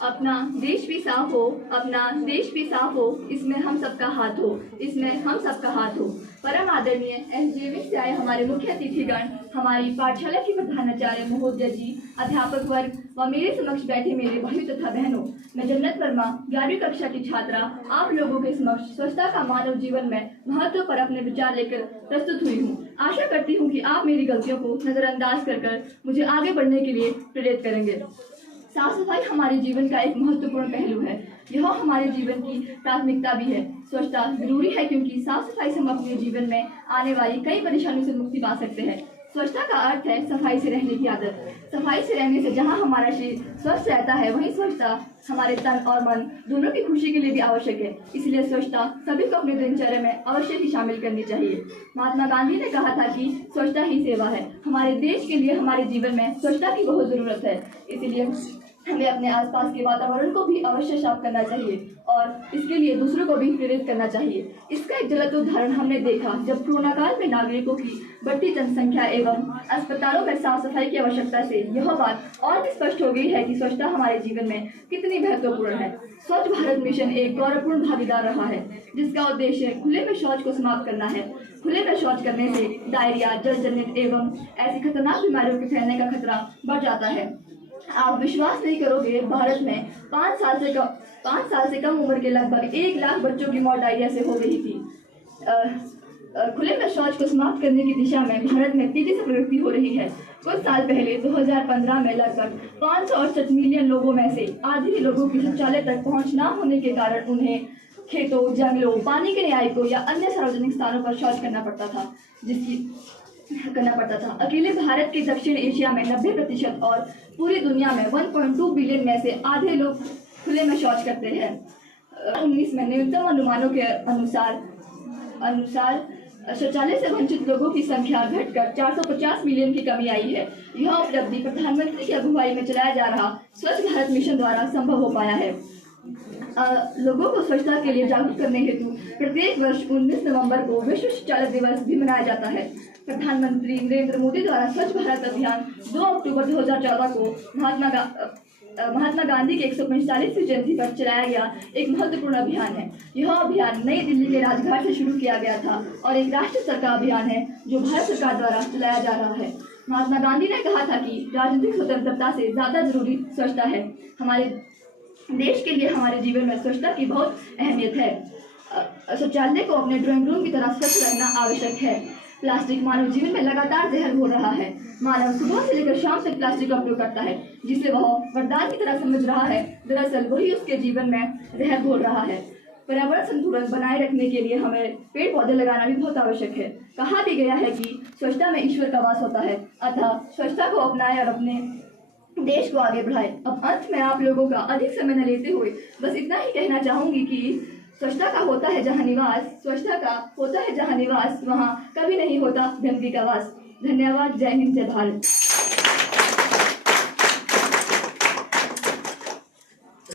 अपना देश भी साफ हो, अपना देश भी साफ हो, इसमें हम सबका हाथ हो, इसमें हम सबका हाथ हो। परम आदरणीय एसजेविक से आए हमारे मुख्य अतिथिगण, हमारी पाठशाला की प्रधानाचार्य महोदय जी, अध्यापक वर्ग व मेरे समक्ष बैठे मेरे भाइयों तथा बहनों, मैं जन्नत वर्मा 11वीं कक्षा की छात्रा आप लोगों के समक्ष स्वच्छता का मानव जीवन में महत्व पर अपने विचार लेकर प्रस्तुत हुई हूँ। आशा करती हूँ कि आप मेरी गलतियों को नजरअंदाज कर मुझे आगे बढ़ने के लिए प्रेरित करेंगे। साफ सफाई हमारे जीवन का एक महत्वपूर्ण पहलू है। यह हमारे जीवन की प्राथमिकता भी है। स्वच्छता जरूरी है क्योंकि साफ सफाई से हम अपने जीवन में आने वाली कई परेशानियों से मुक्ति पा सकते हैं। स्वच्छता का अर्थ है सफाई से रहने की आदत। सफाई से रहने से जहाँ हमारा शरीर स्वस्थ रहता है, वहीं स्वच्छता हमारे तन और मन दोनों की खुशी के लिए भी आवश्यक है। इसलिए स्वच्छता सभी को अपने दिनचर्या में अवश्य ही शामिल करनी चाहिए। महात्मा गांधी ने कहा था कि स्वच्छता ही सेवा है। हमारे देश के लिए हमारे जीवन में स्वच्छता की बहुत जरूरत है। इसलिए हमें अपने आसपास के वातावरण को भी अवश्य साफ करना चाहिए और इसके लिए दूसरों को भी प्रेरित करना चाहिए। इसका एक ज्वलंत उदाहरण हमने देखा जब कोरोना काल में नागरिकों की बढ़ती जनसंख्या एवं अस्पतालों में साफ सफाई की आवश्यकता से यह बात और भी स्पष्ट हो गई है कि स्वच्छता हमारे जीवन में कितनी महत्वपूर्ण है। स्वच्छ भारत मिशन एक गौरवपूर्ण भागीदार रहा है, जिसका उद्देश्य खुले में शौच को समाप्त करना है। खुले में शौच करने से डायरिया, जलजनित एवं ऐसी खतरनाक बीमारियों के फैलने का खतरा बढ़ जाता है। आप विश्वास नहीं करोगे, भारत में 5 साल से कम उम्र के लगभग 1 लाख बच्चों की मौत डायरिया से हो गई थी। खुले में शौच को समाप्त करने की दिशा में भारत में तेजी से प्रगति हो रही है। कुछ साल पहले 2015 में लगभग 568 मिलियन लोगों में से आधे लोगों की शौचालय तक पहुंच न होने के कारण उन्हें खेतों, जंगलों, पानी के न्यायिकों या अन्य सार्वजनिक स्थानों पर शौच करना पड़ता था। अकेले भारत के दक्षिण एशिया में 90% और पूरी दुनिया में 1.2 बिलियन में से आधे लोग खुले में शौच करते हैं। 19 में न्यूनतम अनुमानों के अनुसार शौचालय से वंचित लोगों की संख्या घटकर 450 मिलियन की कमी आई है। यह उपलब्धि प्रधानमंत्री की अगुवाई में चलाया जा रहा स्वच्छ भारत मिशन द्वारा संभव हो पाया है। लोगों को स्वच्छता के लिए जागरूक करने हेतु प्रत्येक वर्ष 19 नवंबर को विश्व शौचालय दिवस भी मनाया जाता है। प्रधानमंत्री नरेंद्र मोदी द्वारा स्वच्छ भारत अभियान 2 अक्टूबर 2014 को महात्मा गांधी की 145वीं जयंती पर चलाया गया एक महत्वपूर्ण अभियान है। यह अभियान नई दिल्ली के राजघाट से शुरू किया गया था और एक राष्ट्रीय स्तर का अभियान है जो भारत सरकार द्वारा चलाया जा रहा है। महात्मा गांधी ने कहा था कि राजनीतिक स्वतंत्रता से ज्यादा जरूरी स्वच्छता है। हमारे देश के लिए हमारे जीवन में स्वच्छता की बहुत अहमियत है। शौचालय को अपने ड्राइंग रूम की तरह स्वच्छ रखना आवश्यक है। प्लास्टिक मानव जीवन में लगातार जहर घोल रहा है। मानव सुबह से लेकर शाम तक प्लास्टिक का उपयोग करता है, जिसे वह वरदान की तरह समझ रहा है। दरअसल वही उसके जीवन में जहर घोल रहा है। पर्यावरण संतुलन बनाए रखने के लिए हमें पेड़ पौधे लगाना भी बहुत आवश्यक है। कहा भी गया है कि स्वच्छता में ईश्वर का वास होता है, अतः स्वच्छता को अपनाएं और अपने देश को आगे बढ़ाए। अब अंत में आप लोगों का अधिक समय न लेते हुए बस इतना ही कहना चाहूंगी कि स्वच्छता का होता है जहाँ निवास, वहाँ कभी नहीं होता गंदगी का वास। धन्यवाद। जय हिंद, जय भारत।